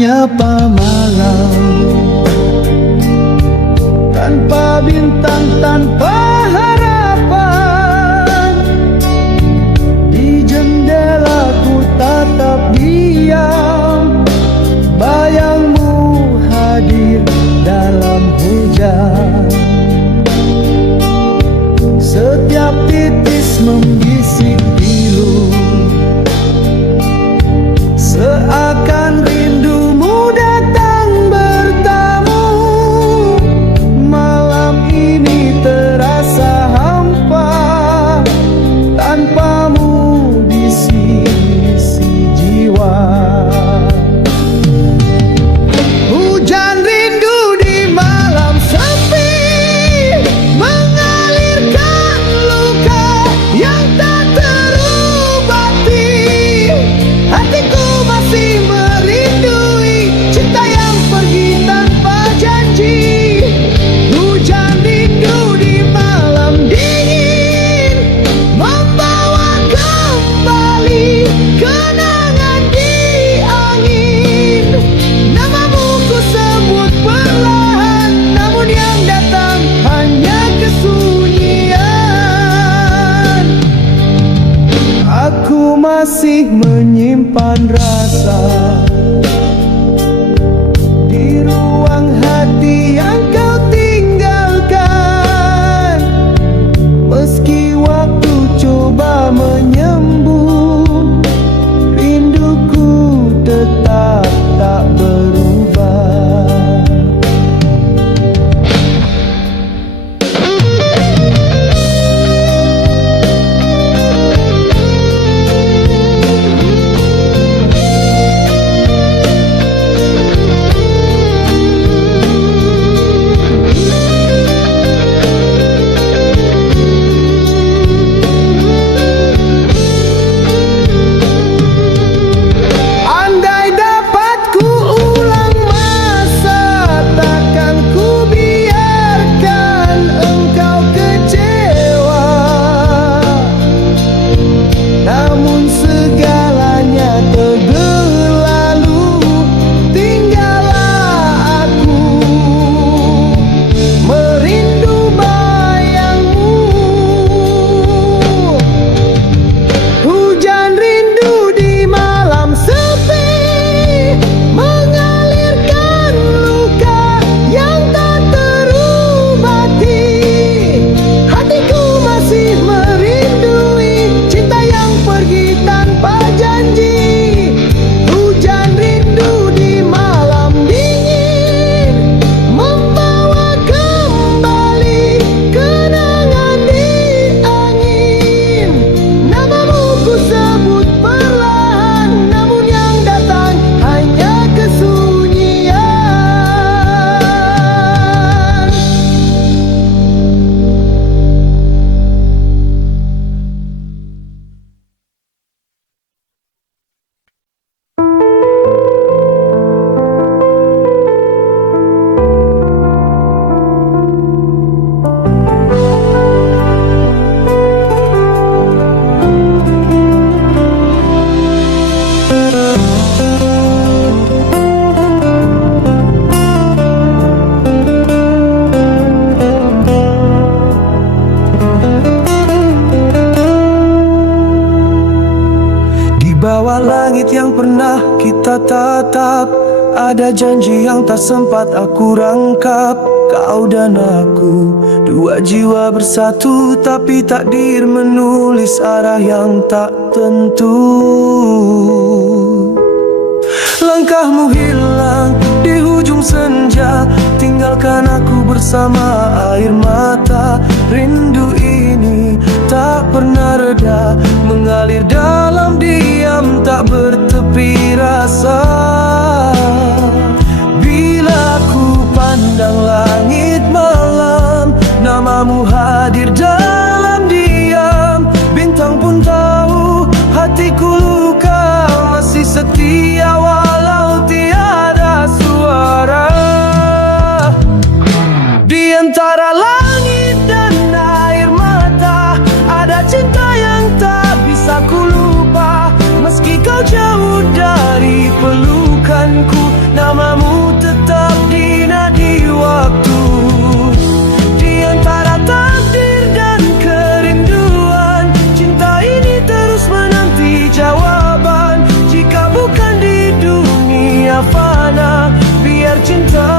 menyapa malam tanpa bintang, tanpa harapan. Di jendela ku tatap diam, bayangmu hadir dalam hujan. Setiap titis membisik pilu, seakan rindumu datang bertamu. Malam ini terasa hampa, tanpamu di sisi jiwa. Hujan rindu di malam sepi, mengalirkan luka yang tak terobati. Hatiku masih merindui cinta yang pergi tanpa janji. Hujan rindu di malam dingin, membawa kembali kenangan di angin. Namamu ku sebut perlahan, namun yang datang hanya kesunyian. Aku masih menyimpan rasa di ruang hati yang kau tinggalkan. Meski waktu coba menyembuh, rinduku tetap tak berubah. Andai dapat ku ulang masa, takkan ku biarkan engkau kecewa. Namun segalanya terberlalu, tinggallah aku merindu bayangmu. Hujan rindu di malam sepi, mengalirkan luka yang tak terobati. Hatiku masih merindui cinta yang pergi tanpa janji. Hujan rindu di malam dingin, membawa kembali kenangan di angin. Namamu ku sebut perlahan, namun yang datang hanya kesunyian. Di bawah langit yang pernah kita tatap, ada janji yang tak sempat aku rangkap. Kau dan aku, dua jiwa bersatu, tapi takdir menulis arah yang tak tentu. Langkahmu hilang di ujung senja, tinggalkan aku bersama air mata. Rindu ini tak pernah reda, mengalir dalam diam, tak bertepi rasa. Bila ku pandang langit malam, namamu hadir dalam diam. Bintang pun tahu hatiku luka, masih setia walau tiada suara. Di antara langit dan air mata, ada cinta yang tak bisa ku lupa. Meski kau jauh dari peluk, namamu tetap di nadi waktu. Di antara takdir dan kerinduan, cinta ini terus menanti jawaban. Jika bukan di dunia fana, biar cinta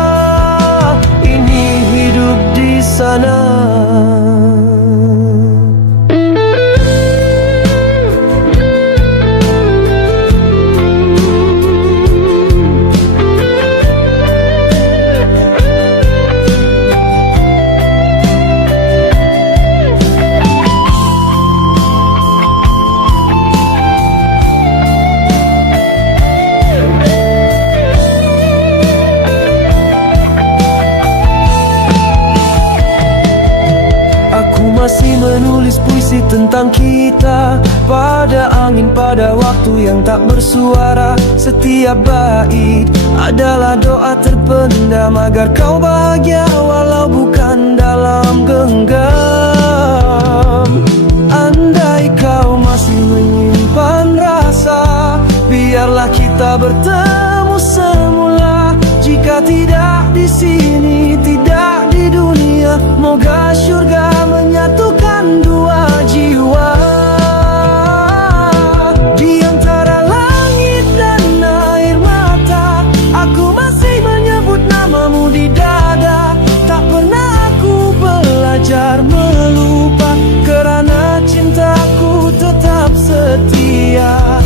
ini hidup di sana. Masih menulis puisi tentang kita, pada angin, pada waktu yang tak bersuara. Setiap bait adalah doa terpendam agar kau bahagia walau bukan dalam genggam. Andai kau masih menyimpan rasa, biarlah kita bertemu semula. Jika tidak di sini, tidak di dunia, moga surga menyatukan dua jiwa. Di antara langit dan air mata, aku masih menyebut namamu di dada. Tak pernah aku belajar melupa, kerana cintaku tetap setia.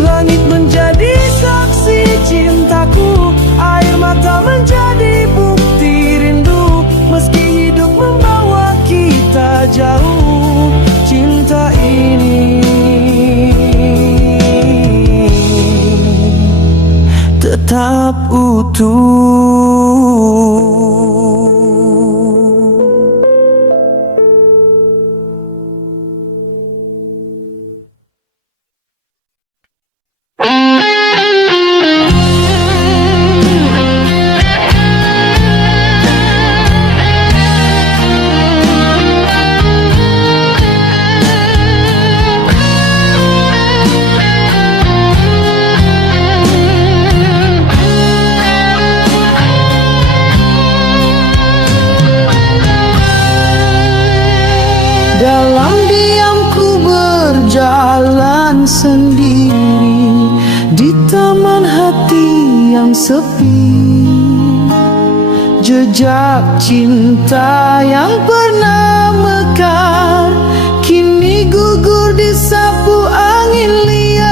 Langit menjadi saksi cintaku, air mata menjadi bukti rindu. Meski hidup membawa kita jauh, cinta ini tetap utuh. Dalam diamku berjalan sendiri di taman hati yang sepi. Jejak cinta yang pernah mekar kini gugur disapu angin liar.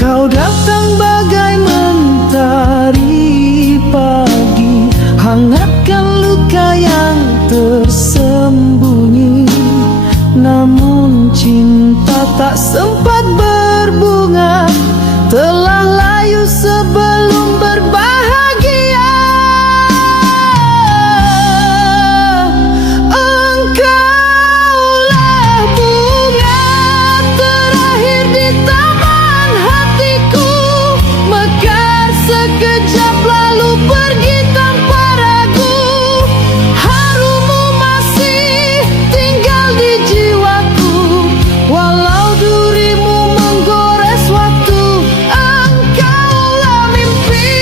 Kau datang bagai mentari pagi, hangatkan luka yang tersembunyi. Namun cinta tak sempat berbunga, telah layu sebelum berbahagia. Engkaulah bunga terakhir di taman hatiku, mekar sekejap lalu pergi tanpa ragu. Harumu masih tinggal di jiwaku, walau durimu menggores waktu. Engkaulah mimpi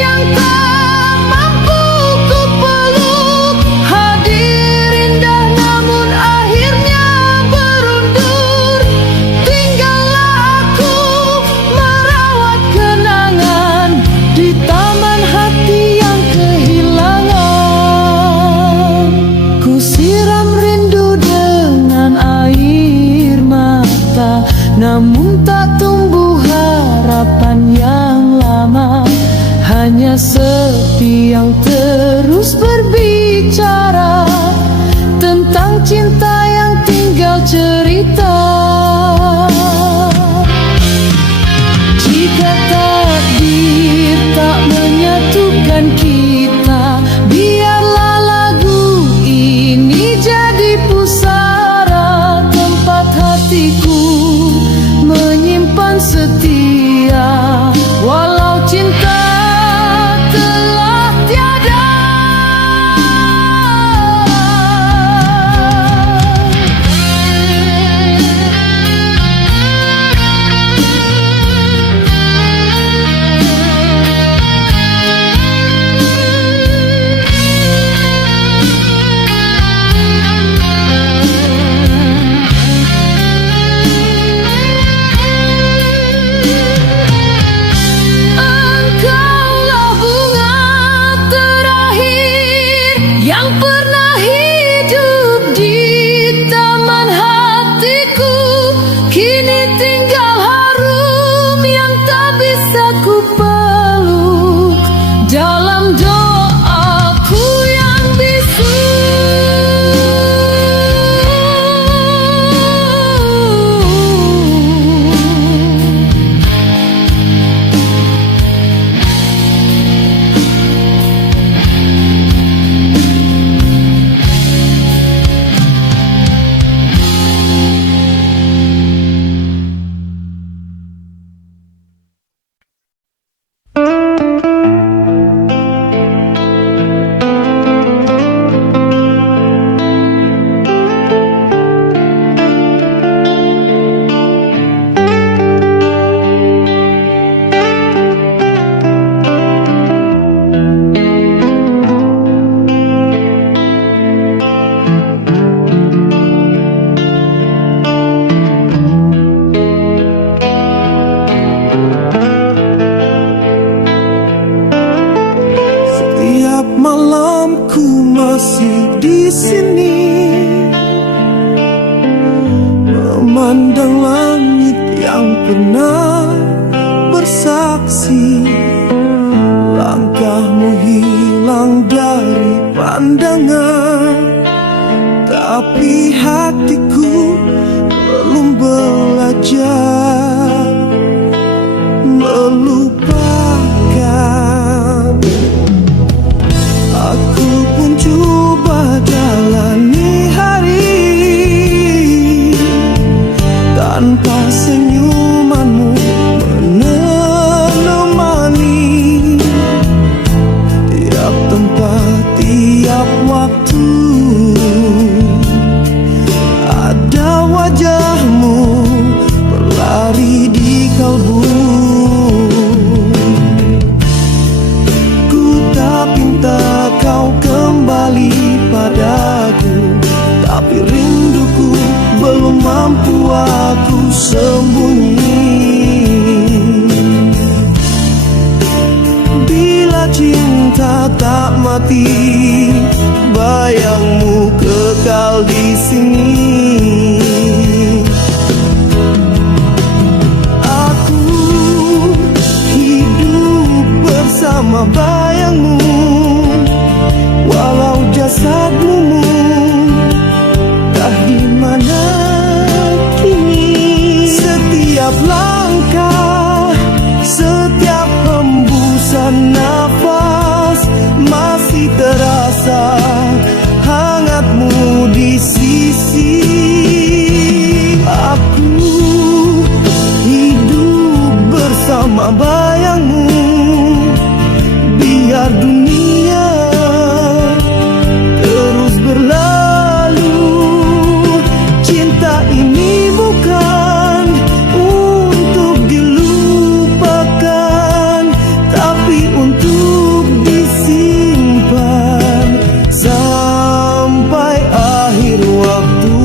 yang tak mampu ku peluk, hadir indah namun akhirnya berundur. Tinggallah aku merawat kenangan di taman hati yang kehilangan. Ku siram rindu dengan air mata, namun tak tumbuh harapan yang lama. Hanya sepi yang terus berbicara tentang cinta yang tinggal cerita. Jika takdir tak menyatukan kita, biarlah lagu ini jadi pusara tempat hatiku menyimpan setia. Walau cinta telah tiada, di sini, memandang langit yang pernah bersaksi. Langkahmu hilang dari pandangan, tapi hatiku belum belajar melupakan. Aku pun coba jalani hari tanpa senyumanmu menemani. Tiap tempat, tiap waktu ada wajahmu berlari di kalbu. Ku tak minta kau kembali padaku, tapi rinduku belum mampu aku sembunyi. Bila cinta tak mati, bayangmu kekal di sini. Aku hidup bersama bayangmu, walau jasadmu tak di mana kini. Setiap langkah, setiap hembusan nafas, masih terasa hangatmu di sisi. Aku hidup bersama bayangmu, biar dunia terus berlalu. Cinta ini bukan untuk dilupakan, tapi untuk disimpan sampai akhir waktu.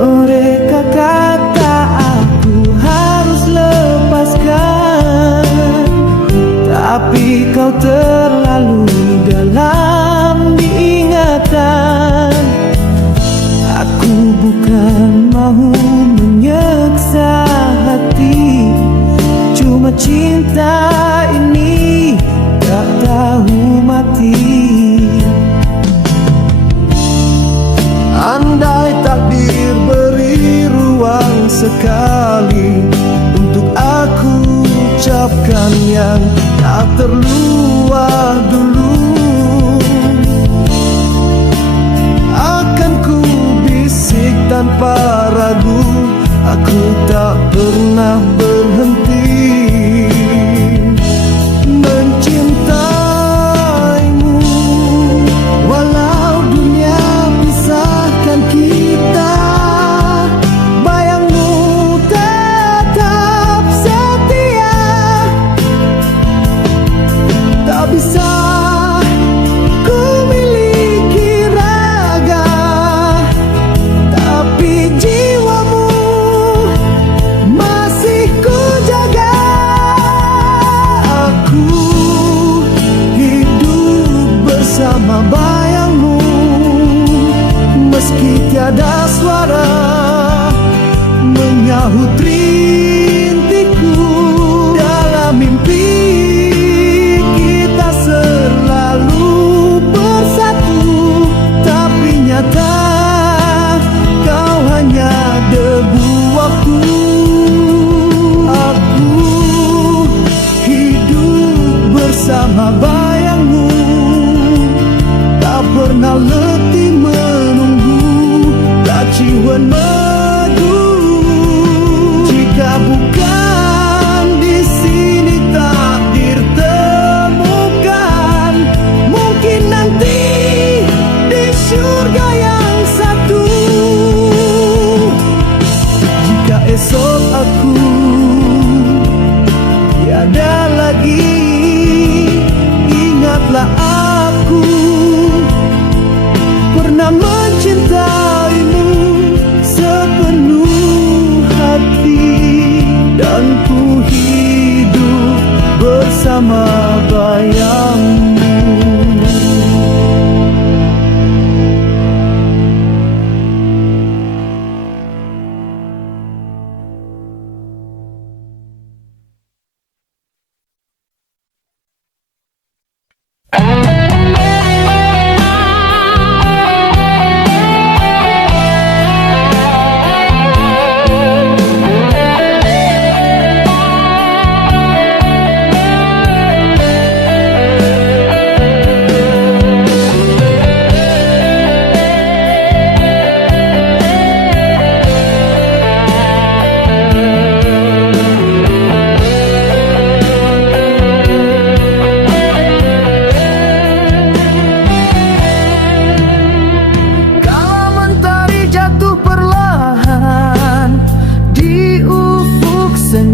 Mereka kata aku harus lepaskan, tapi kau terlalu dalam diingatan. Aku bukan mau menyiksa hati, cuma cinta ini tak tahu mati. Andai takdir beri ruang sekali untuk aku ucapkan yang tak terluah dulu, akan ku bisik tanpa ragu, aku tak pernah berhenti mencintaimu. Walau dunia pisahkan kita, bayangmu tetap setia. Tak bisa ku miliki raga, tapi jiwamu masih ku jaga. Aku hidup bersama bayangmu, meski tiada suara menyahut rintikku. Dalam mimpi kita selalu bersatu, tapi nyata kau hanya debu waktu. Aku hidup bersama bayangmu, tak pernah letih menunggu, tak ciuman madu. Jika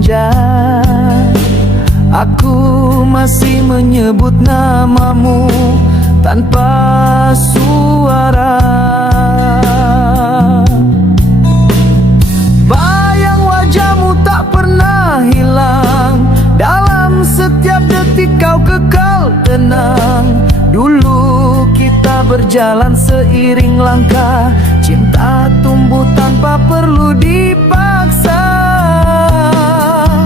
senja, aku masih menyebut namamu tanpa suara. Bayang wajahmu tak pernah hilang, dalam setiap detik kau kekal tenang. Dulu kita berjalan seiring langkah, cinta tumbuh tanpa perlu dipaksa.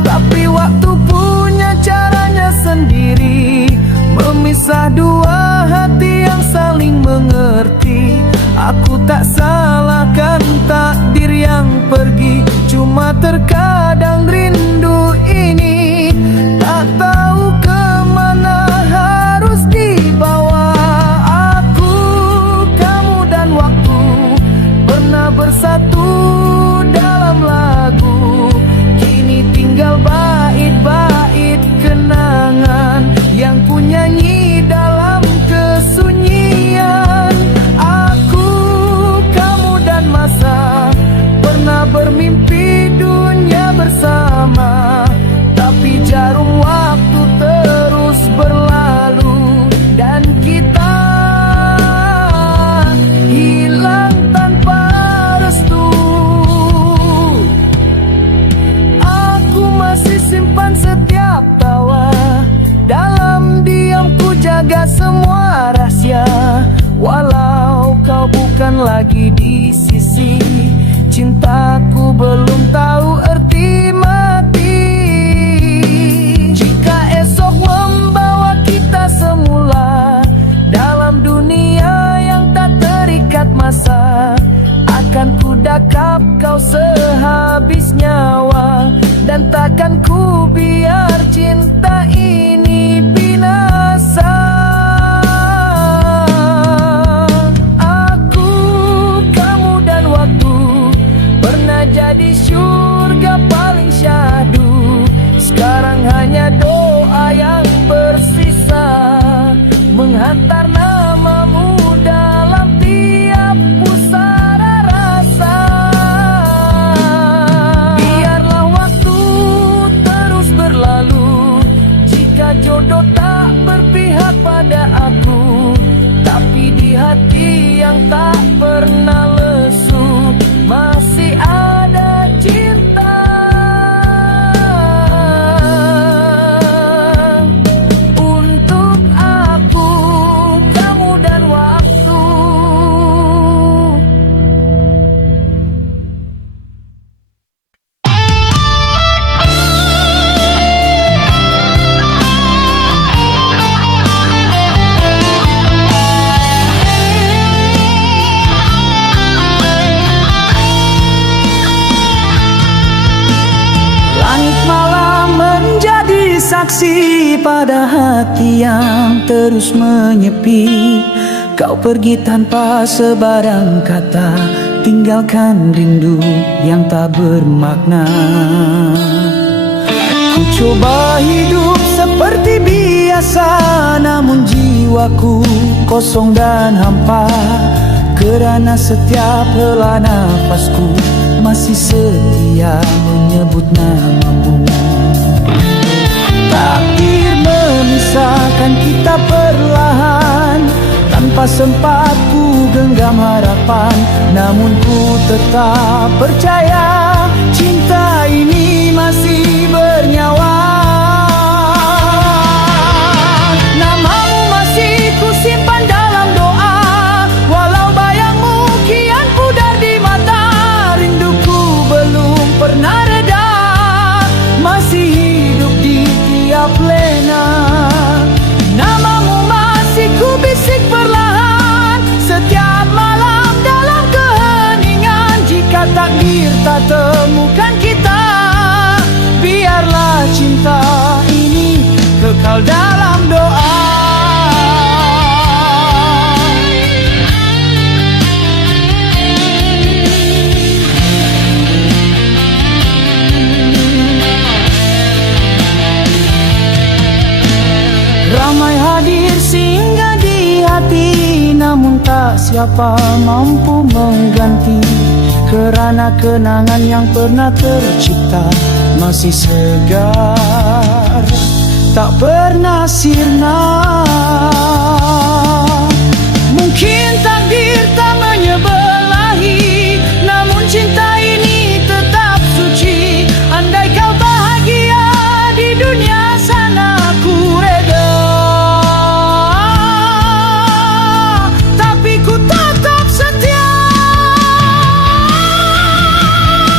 Tapi waktu punya caranya sendiri, memisah dua hati yang saling mengerti. Aku tak salahkan takdir yang pergi, cuma terkadang rindu ini tak tahu kemana harus dibawa. Aku, kamu dan waktu pernah bersatu dalam lagu, kini tinggal bait-bait kenangan yang ku nyanyi dalam kesunyian. Aku, kamu dan masa pernah bermimpi dunia bersama, tapi jarum waktu terus berlalu dan kita hilang tanpa restu. Aku masih simpan setiap tawa, dalam diam ku jaga semua rahasia. Walau kau bukan lagi di sisi, cintaku belum tahu arti mati. Jika esok membawa kita semula dalam dunia yang tak terikat masa, akan ku dakap kau sehabis nyawa, dan takkan ku biar cinta ini binasa. Aku, kamu dan waktu pernah jadi surga paling syahdu. Sekarang hanya doa yang bersisa, menghantar namamu dalam tiap pusara rasa. Biarlah waktu terus berlalu, jika jodoh tak berpihak pada aku, tapi di hati yang tak pernah lesu masih ada cinta. Untuk aku, kamu dan waktu. Langit malam menjadi saksi pada hati yang terus menyepi. Kau pergi tanpa sebarang kata, tinggalkan rindu yang tak bermakna. Ku coba hidup seperti biasa, namun jiwaku kosong dan hampa, kerana setiap hela nafasku masih setia menyebut namamu. Takdir memisahkan kita perlahan, tanpa sempat ku genggam harapan. Namun ku tetap percaya cinta ini masih bernyawa. Namamu masih ku simpan dalam doa, walau bayangmu kian pudar di mata. Rinduku belum pernah reda, masih hidup di tiap lena. Namamu masih ku bisik perlahan, setiap malam dalam keheningan. Jika takdir tak temukan kita, biarlah cinta ini kekal dalam doa. Ramai hadir singgah di hati, namun namun tak siapa mampu mengganti. Kerana kenangan yang pernah tercipta masih segar, tak pernah sirna. Mungkin takdir tak menyebelahi, namun cinta ini tetap suci. Andai kau bahagia di dunia sana, ku reda. Tapi ku tetap setia.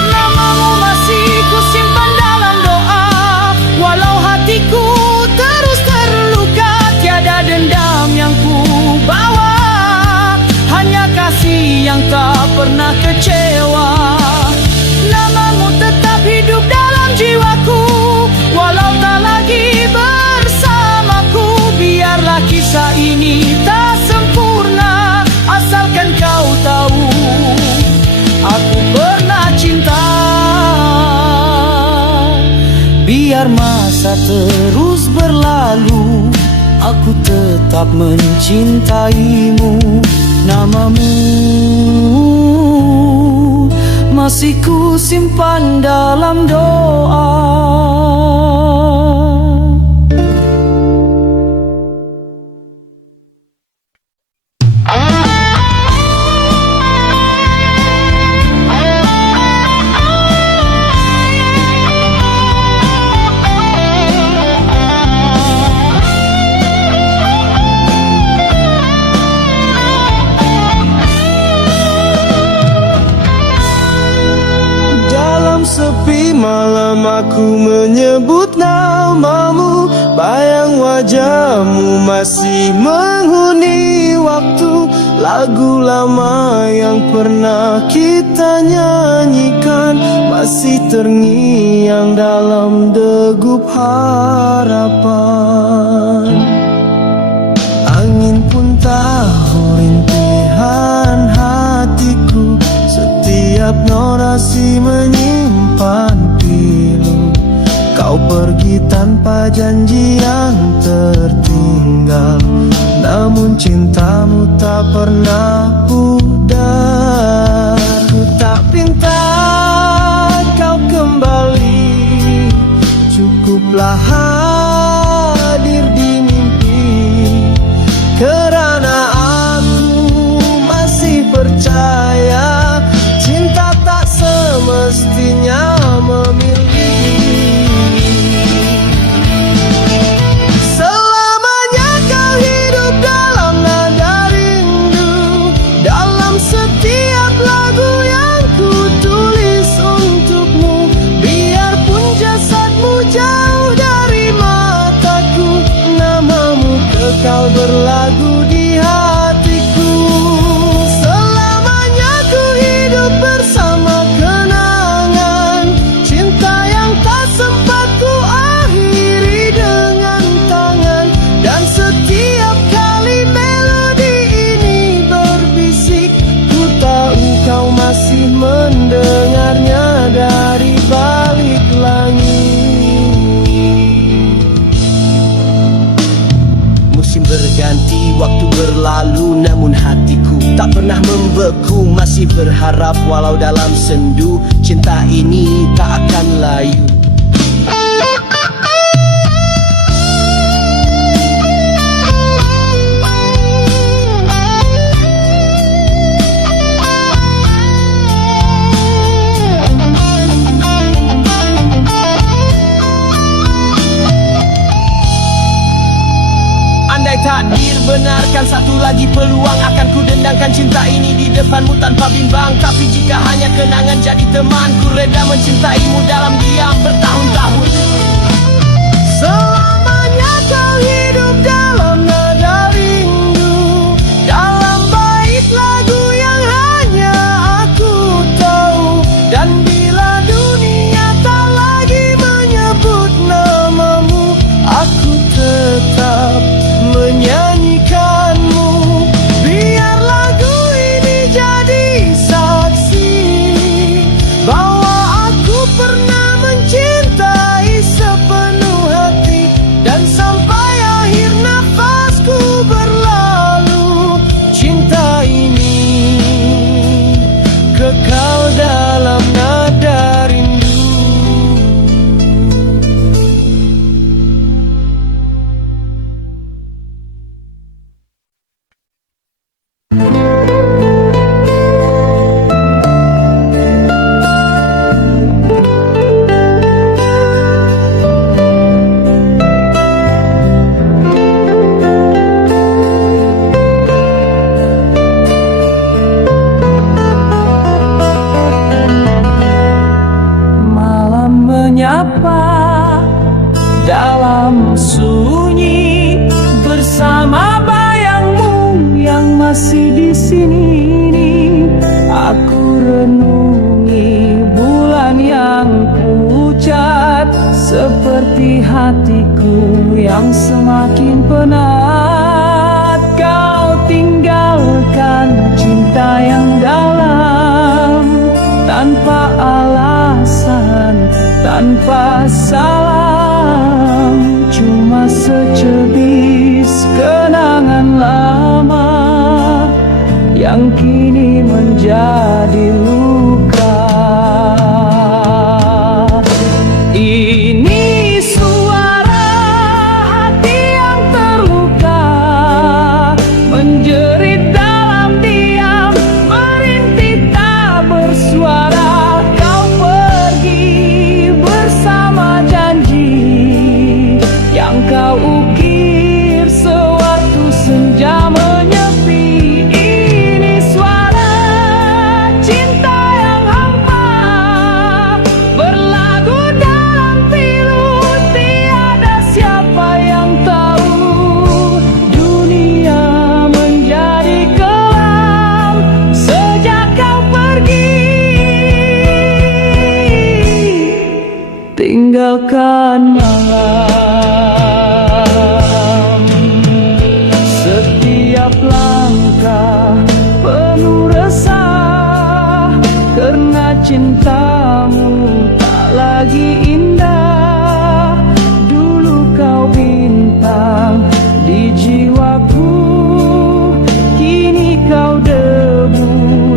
Namamu masih ku simpan dalam doa. Walau hatiku terus terluka, tiada dendam yang ku bawa, hanya kasih yang tak pernah kecewa. Namamu tetap hidup dalam jiwaku, walau tak lagi bersamaku. Biarlah kisah ini tak sempurna, asalkan kau tahu aku pernah cinta. Biar masa terus berlalu, aku tetap mencintaimu. Namamu masih ku simpan dalam doa. Sepi malam aku menyebut namamu, bayang wajahmu masih menghuni waktu. Lagu lama yang pernah kita nyanyikan masih terngiang dalam degup harapan. Angin pun tahu rintihan hatiku, setiap norasi menyimpan pilu. Kau pergi tanpa janji yang tertinggal, namun cintamu tak pernah pudar. Ku tak pinta kau kembali, cukuplah hadir di mimpi. Kerana aku masih percaya cinta tak semestinya memilih. Selamanya kau hidup dalam nada rindu, dalam setiap lagu yang ku tulis untukmu. Biarpun jasadmu jauh dari mataku, namamu kekal berlagu di hatiku. Selamanya ku hidup bersama kenangan cinta yang tak sempat ku akhiri dengan tangan. Dan setiap kali melodi ini berbisik, ku tahu kau masih mendengarnya dari balik langit. Musim berganti, waktu berlalu, namun hatiku tak pernah membeku. Masih berharap walau dalam sendu, cinta ini tak akan layu. Andai takdir benarkan satu lagi peluang, akan ku dendangkan cinta ini di depanmu tanpa bimbang. Tapi jika hanya kenangan jadi teman, ku reda mencintaimu dalam diam bertahun-tahun. Selamanya kau hidup dalam nada rindu, dalam bait lagu yang hanya aku tahu. Dan bila dunia tak lagi menyebut namamu, aku tetap menyanyikanmu. Biar lagu ini jadi saksi bahwa aku pernah mencintai sepenuh hati. menyapa dalam sunyi bersama bayangmu yang masih di sini. Aku renungi bulan yang pucat seperti hatiku yang semakin penat. Kau tinggalkan cinta yang dalam tanpa alasan, tanpa salam, cuma secebis kenangan lama yang kini menjadi luka. Ini suara hati yang terluka, menjerit dalam diam, merintih tak bersuara. Kau pergi bersama janji yang kau ukir sewaktu senja menyepi. Ini suara cinta yang hampa, berlagu dalam pilu, tiada siapa yang tahu. Dunia menjadi kelam sejak kau pergi, tinggalkan malam. Setiap langkah penuh resah karena cintamu tak lagi indah. Dulu kau bintang di jiwaku, kini kau debu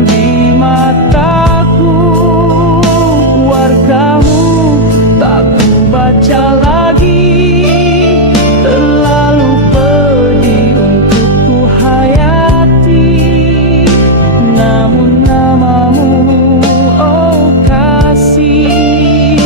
di mataku. Wargamu tak ku baca lagi, terlalu pedih untuk ku hayati. Namun namamu, oh kasih,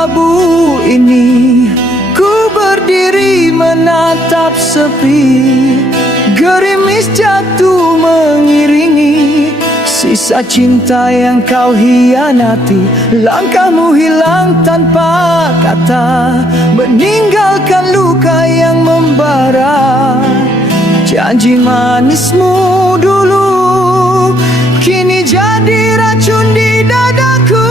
kalbu ini. Ku berdiri menatap sepi, gerimis jatuh mengiringi sisa cinta yang kau hianati. Langkahmu hilang tanpa kata, meninggalkan luka yang membara. Janji manismu dulu kini jadi racun di dadaku.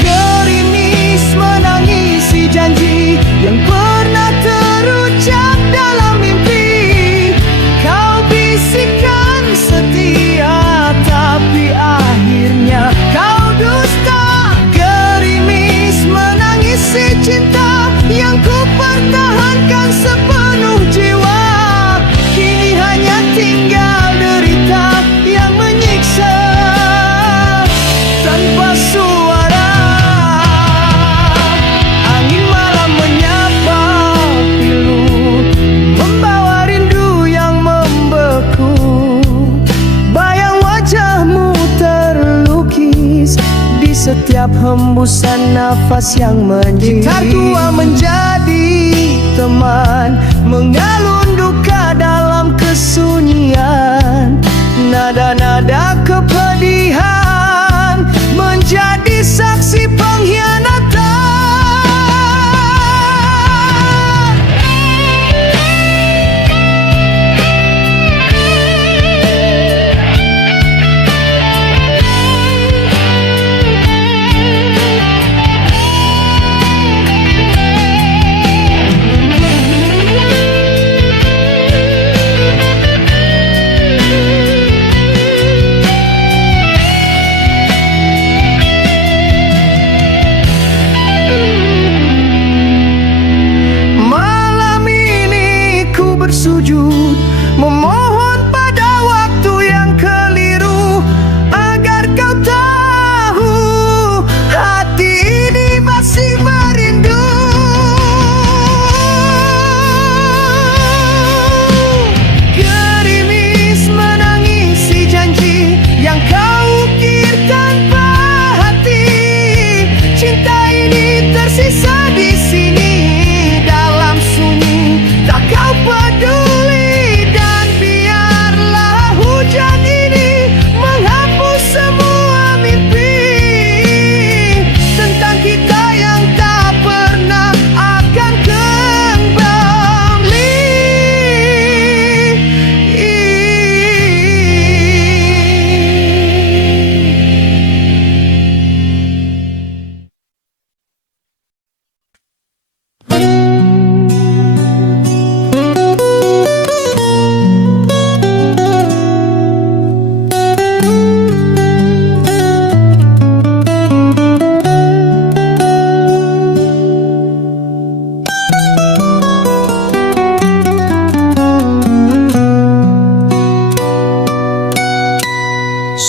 Gerimis menangisi janji yang pernah terucap dalam mimpi. Kau bisikkan setia, tapi akhirnya kau dusta. Gerimis menangisi cinta yang ku pertahankan sepenuh jiwa. Kini hanya tinggal derita yang menyiksa tanpa suara. Angin malam menyapa pilu, membawa rindu yang membeku. Bayang wajahmu terlukis di setiap hembusan nafas yang menjadi. Gitar tua menjadi teman, mengalun duka dalam kesunyian. Nada-nada kepedihan menjadi saksi pengkhianatan. Bersujud memohon pada waktu yang keliru, agar kau tahu hati ini masih merindu. Gerimis menangisi janji yang kau ukir tanpa hati. Cinta ini tersisa di sini dalam sunyi, tak kau peduli. Dan biarlah hujan ini menghapus semua mimpi tentang kita yang tak pernah akan kembali.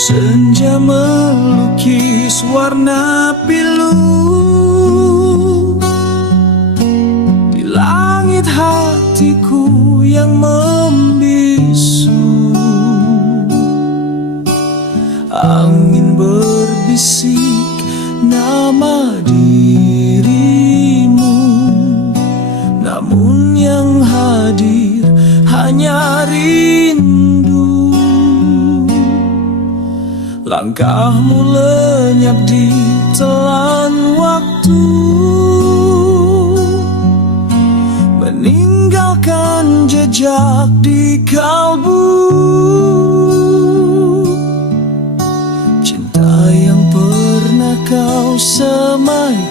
Senja melukis warna pilu di langit hatiku yang membisu. Angin berbisik nama dirimu, namun yang hadir hanya rindu. Langkahmu lenyap di telan waktu, meninggalkan jejak di kalbu. Cinta yang pernah kau semaikan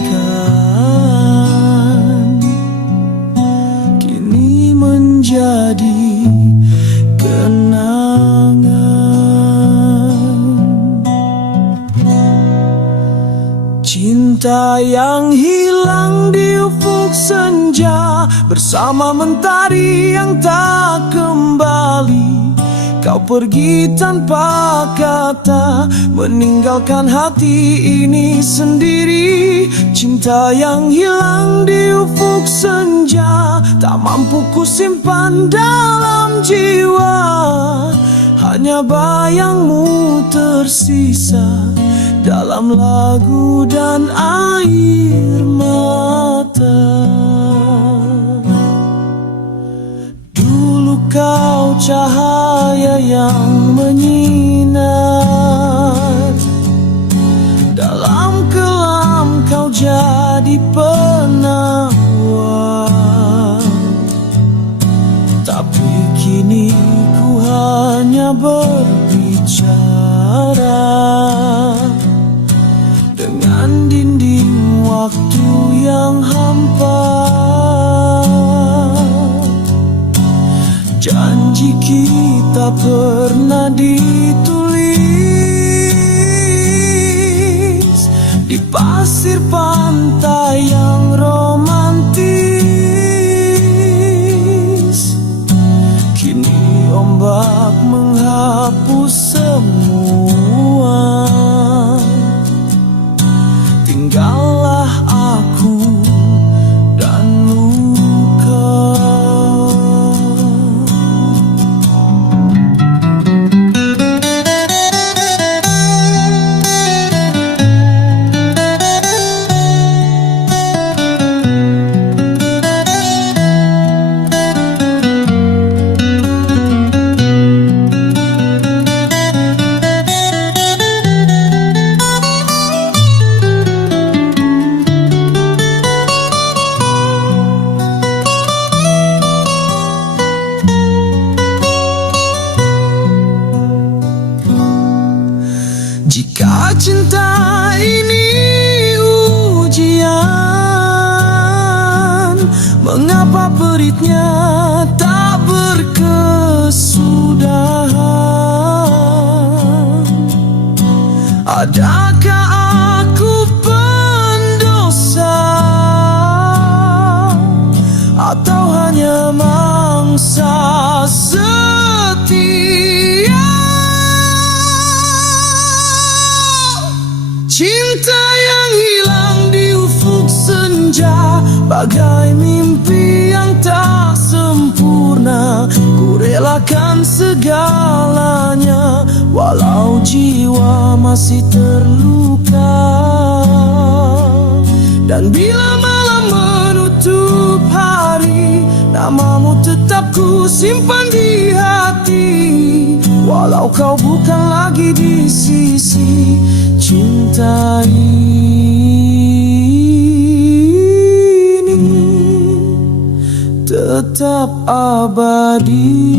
kini menjadi kenangan. Cinta yang hilang di ufuk senja bersama mentari yang tak kembali. Kau pergi tanpa kata, meninggalkan hati ini sendiri. Cinta yang hilang di ufuk senja tak mampu ku simpan dalam jiwa. Hanya bayangmu tersisa dalam lagu dan air mata. Dulu kau cahaya yang menyinar, dalam kelam kau jadi penawar. Tapi kini ku hanya berbicara dengan dinding waktu yang hampa. Janji kita pernah ditulis di pasir pantai yang romantis. Kini ombak menghapus semua, tinggallah aku dan luka. Jika cinta ini ujian, mengapa peritnya tak berkesudahan? Adakah aku pendosa, atau hanya mangsa setia? Cinta yang hilang di ufuk senja, bagai mimpi yang tak sempurna. Ku relakan segalanya, walau jiwa masih terluka. Dan bila malam menutup hari, namamu tetap ku simpan di hati. Walau kau bukan lagi di sisi, cinta ini tetap abadi.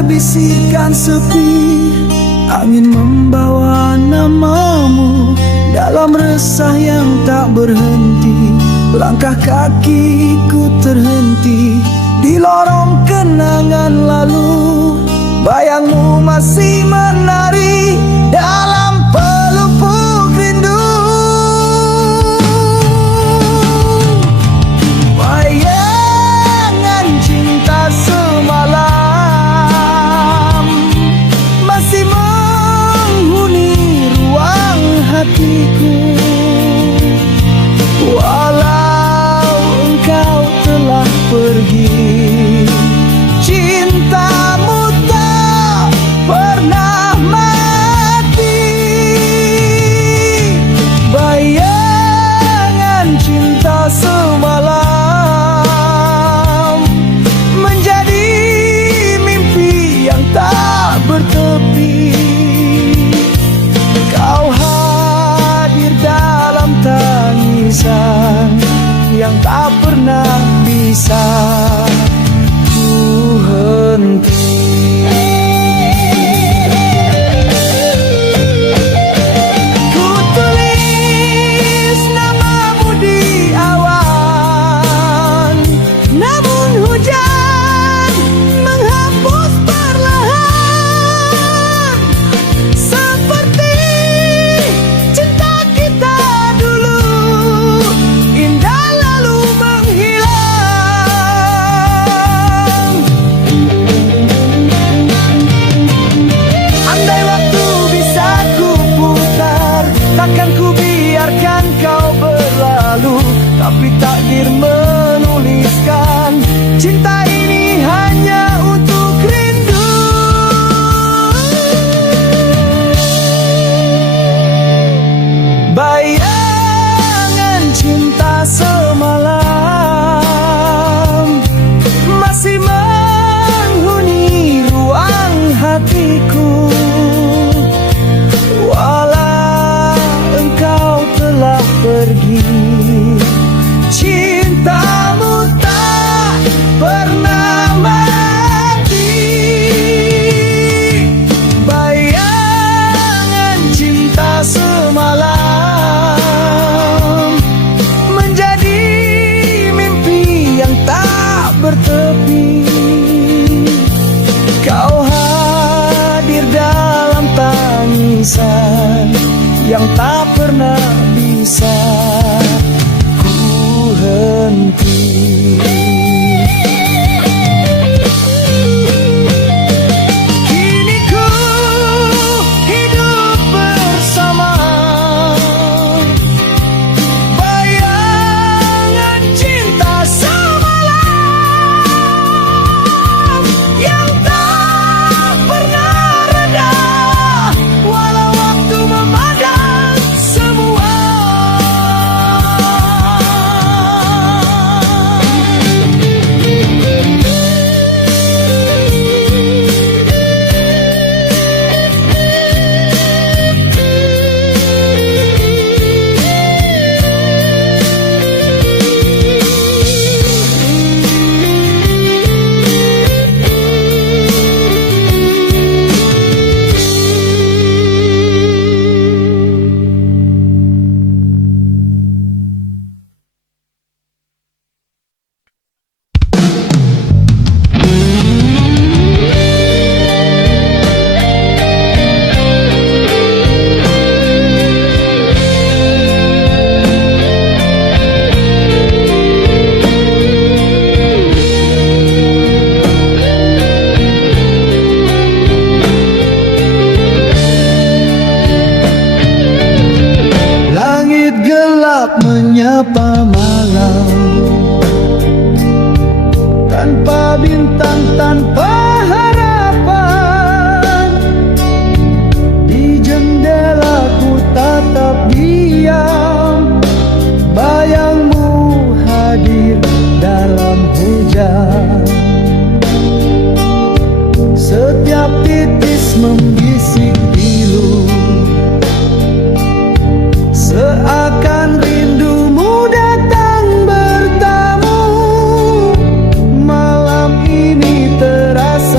Bisikan sepi, angin membawa namamu dalam resah yang tak berhenti. Langkah kakiku terhenti di lorong kenangan lalu. Bayangmu masih menari dalam pelupuk rindu. Bayangan cinta semalam hatiku, walau engkau telah pergi. Cintamu tak pernah mati. Bayangan cinta semalam menjadi mimpi yang tak bertepi. Kau dalam tangisan yang tak pernah bisa ku henti. Ku tulis namamu di awan, namun hujan tapi takdir menuliskan cinta ini hanya untuk rindu. Bayangan cinta semalam masih menghuni ruang hatiku, walau engkau telah pergi. Cintamu tak pernah mati. Bayangan cinta semalam menjadi mimpi yang tak bertepi. Kau hadir dalam tangisan yang tak pernah bisa ku henti. Kini ku hidup bersama bayangan cinta semalam yang tak pernah reda, walau waktu memandang semua. Langit gelap menyapa malam, tanpa bintang, tanpa harapan. Di jendela ku tatap diam, bayangmu hadir dalam hujan. Setiap titis membisik pilu, seakan rindumu datang bertamu. Malam ini terasa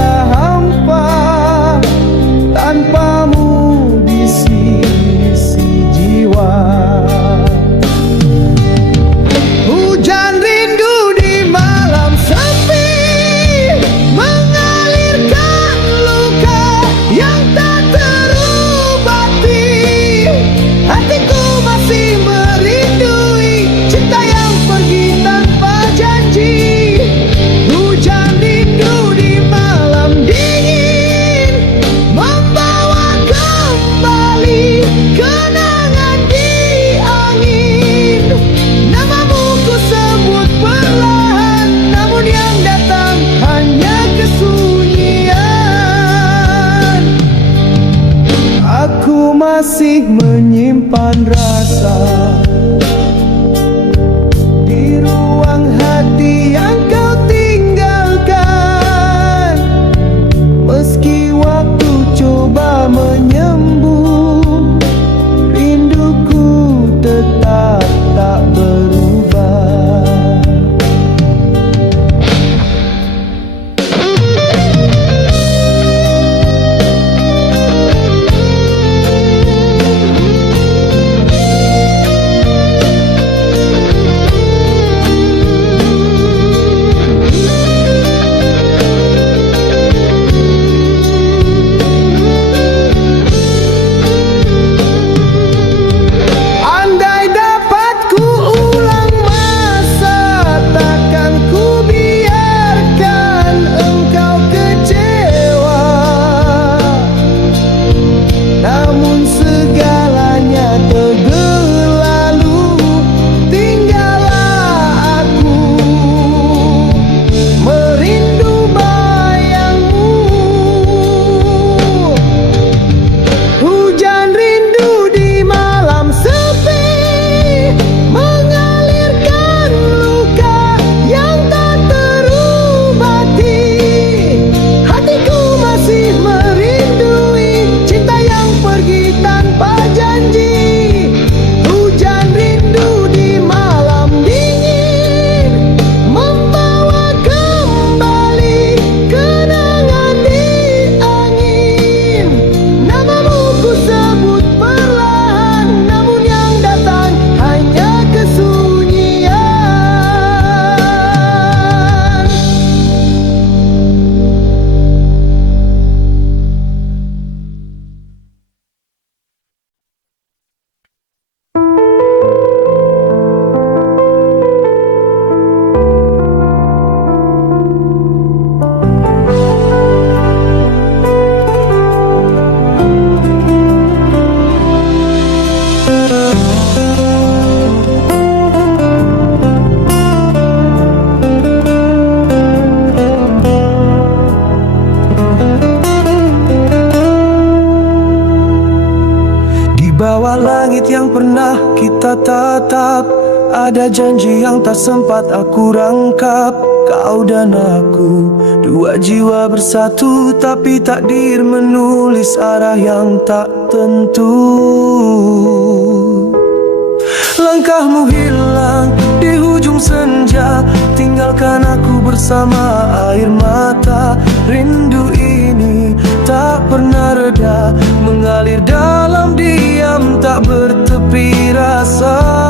Ada janji yang tak sempat aku rangkap. Kau dan aku, dua jiwa bersatu, tapi takdir menulis arah yang tak tentu. Langkahmu hilang di hujung senja, tinggalkan aku bersama air mata. Rindu ini tak pernah reda, mengalir dalam diam, tak bertepi rasa.